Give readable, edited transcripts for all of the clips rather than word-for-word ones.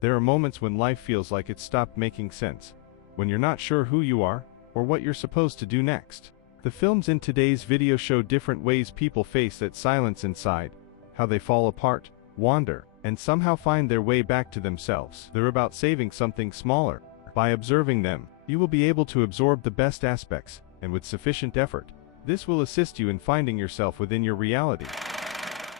There are moments when life feels like it's stopped making sense, when you're not sure who you are, or what you're supposed to do next. The films in today's video show different ways people face that silence inside, how they fall apart, wander, and somehow find their way back to themselves. They're about saving something smaller. By observing them, you will be able to absorb the best aspects, and with sufficient effort, this will assist you in finding yourself within your reality.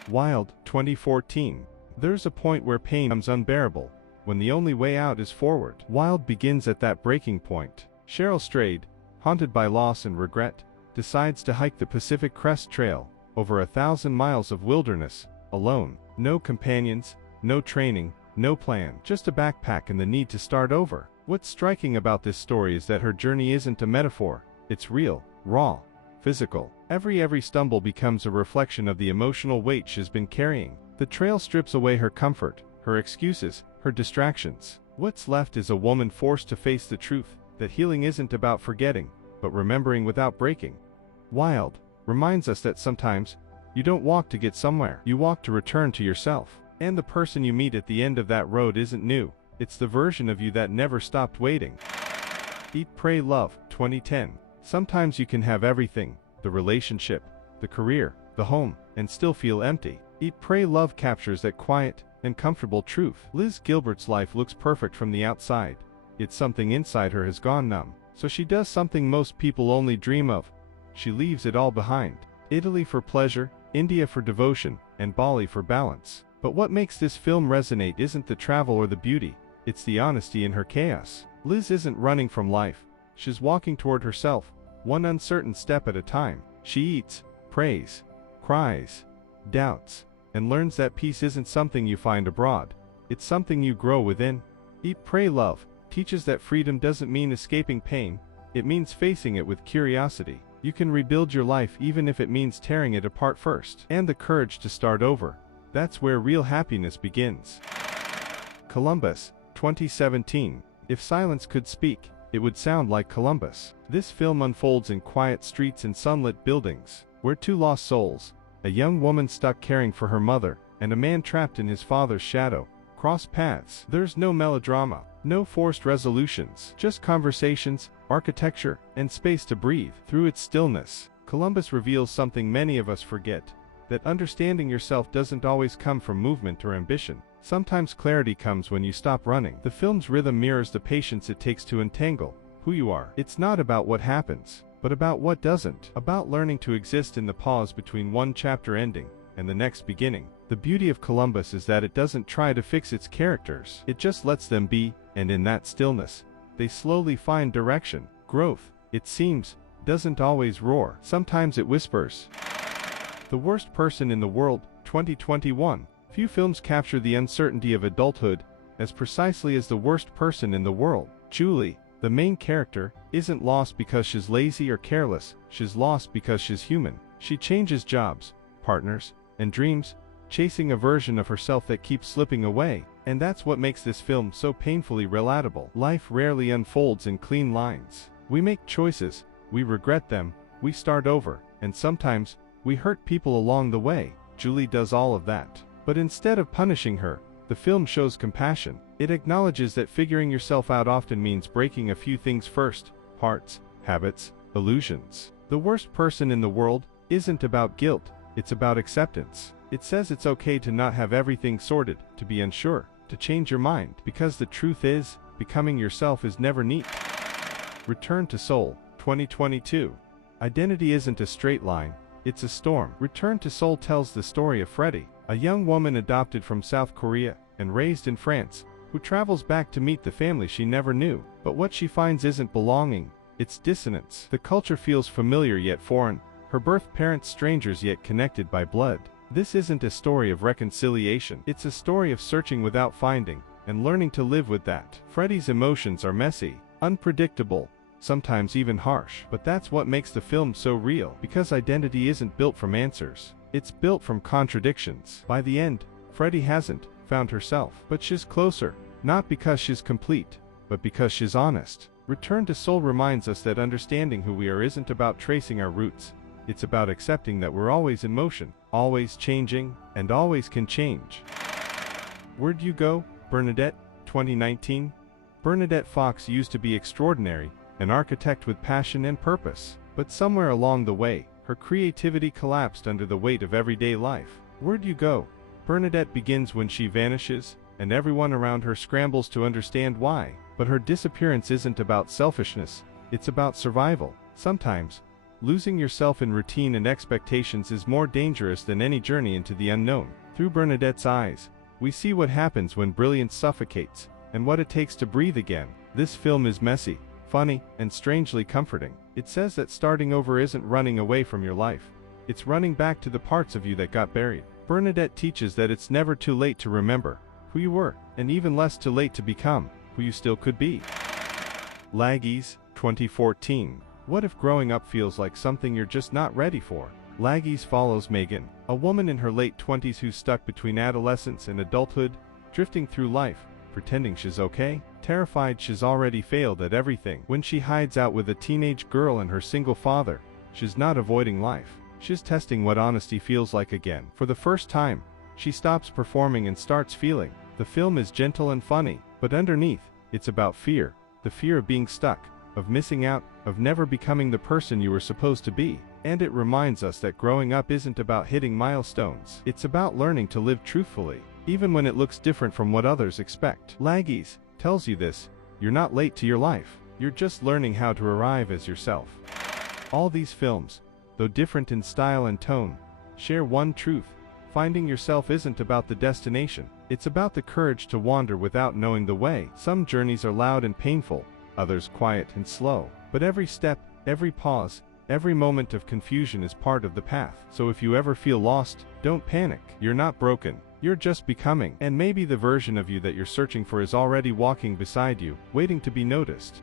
Wild, 2014. There's a point where pain becomes unbearable, when the only way out is forward. Wild begins at that breaking point. Cheryl Strayed, haunted by loss and regret, decides to hike the Pacific Crest Trail, over 1,000 miles of wilderness, alone. No companions, no training, no plan, just a backpack and the need to start over. What's striking about this story is that her journey isn't a metaphor, it's real, raw, physical. Every stumble becomes a reflection of the emotional weight she's been carrying. The trail strips away her comfort, her excuses, her distractions. What's left is a woman forced to face the truth, that healing isn't about forgetting, but remembering without breaking. Wild reminds us that sometimes, you don't walk to get somewhere, you walk to return to yourself. And the person you meet at the end of that road isn't new, it's the version of you that never stopped waiting. Eat, Pray, Love, 2010. Sometimes you can have everything, the relationship, the career, the home, and still feel empty. Eat, Pray, Love captures that quiet and comfortable truth. Liz Gilbert's life looks perfect from the outside, yet something inside her has gone numb. So she does something most people only dream of. She leaves it all behind. Italy for pleasure, India for devotion, and Bali for balance. But what makes this film resonate isn't the travel or the beauty, it's the honesty in her chaos. Liz isn't running from life, she's walking toward herself, one uncertain step at a time. She eats, prays, cries, doubts, and learns that peace isn't something you find abroad, it's something you grow within. Eat, Pray, Love teaches that freedom doesn't mean escaping pain, it means facing it with curiosity. You can rebuild your life even if it means tearing it apart first. And the courage to start over. That's where real happiness begins. Columbus, 2017. If silence could speak, it would sound like Columbus. This film unfolds in quiet streets and sunlit buildings, where two lost souls, a young woman stuck caring for her mother, and a man trapped in his father's shadow, cross paths. There's no melodrama, no forced resolutions, just conversations, architecture, and space to breathe. Through its stillness, Columbus reveals something many of us forget, that understanding yourself doesn't always come from movement or ambition. Sometimes clarity comes when you stop running. The film's rhythm mirrors the patience it takes to untangle who you are. It's not about what happens, but about what doesn't. About learning to exist in the pause between one chapter ending and the next beginning. The beauty of Columbus is that it doesn't try to fix its characters. It just lets them be, and in that stillness, they slowly find direction. Growth, it seems, doesn't always roar. Sometimes it whispers. The Worst Person in the World, 2021. Few films capture the uncertainty of adulthood as precisely as The Worst Person in the World. Julie, the main character, isn't lost because she's lazy or careless, she's lost because she's human. She changes jobs, partners, and dreams, chasing a version of herself that keeps slipping away. And that's what makes this film so painfully relatable. Life rarely unfolds in clean lines. We make choices, we regret them, we start over, and sometimes, we hurt people along the way. Julie does all of that. But instead of punishing her, the film shows compassion. It acknowledges that figuring yourself out often means breaking a few things first: hearts, habits, illusions. The Worst Person in the World isn't about guilt, it's about acceptance. It says it's okay to not have everything sorted, to be unsure, to change your mind, because the truth is, becoming yourself is never neat. Return to Seoul, 2022. Identity isn't a straight line, it's a storm. Return to Seoul tells the story of Freddie, a young woman adopted from South Korea and raised in France, who travels back to meet the family she never knew. But what she finds isn't belonging, it's dissonance. The culture feels familiar yet foreign, her birth parents strangers yet connected by blood. This isn't a story of reconciliation, it's a story of searching without finding, and learning to live with that. Freddie's emotions are messy, unpredictable, sometimes even harsh. But that's what makes the film so real, because identity isn't built from answers, it's built from contradictions. By the end, Freddie hasn't found herself, but she's closer, not because she's complete, but because she's honest. Return to Seoul reminds us that understanding who we are isn't about tracing our roots, it's about accepting that we're always in motion, always changing, and always can change. Where'd You Go, Bernadette, 2019. Bernadette Fox used to be extraordinary, an architect with passion and purpose. But somewhere along the way, her creativity collapsed under the weight of everyday life. Where'd you go? Bernadette begins when she vanishes, and everyone around her scrambles to understand why. But her disappearance isn't about selfishness, it's about survival. Sometimes, losing yourself in routine and expectations is more dangerous than any journey into the unknown. Through Bernadette's eyes, we see what happens when brilliance suffocates, and what it takes to breathe again. This film is messy, funny, and strangely comforting. It says that starting over isn't running away from your life. It's running back to the parts of you that got buried. Bernadette teaches that it's never too late to remember who you were, and even less too late to become who you still could be. Laggies, 2014. What if growing up feels like something you're just not ready for? Laggies follows Megan, a woman in her late 20s who's stuck between adolescence and adulthood, drifting through life, pretending she's okay, terrified she's already failed at everything. When she hides out with a teenage girl and her single father, she's not avoiding life. She's testing what honesty feels like again. For the first time, she stops performing and starts feeling. The film is gentle and funny, but underneath, it's about fear. The fear of being stuck, of missing out, of never becoming the person you were supposed to be. And it reminds us that growing up isn't about hitting milestones. It's about learning to live truthfully, even when it looks different from what others expect. Laggies tells you this: you're not late to your life. You're just learning how to arrive as yourself. All these films, though different in style and tone, share one truth: finding yourself isn't about the destination. It's about the courage to wander without knowing the way. Some journeys are loud and painful, others quiet and slow. But every step, every pause, every moment of confusion is part of the path. So if you ever feel lost, don't panic. You're not broken. You're just becoming. And maybe the version of you that you're searching for is already walking beside you, waiting to be noticed.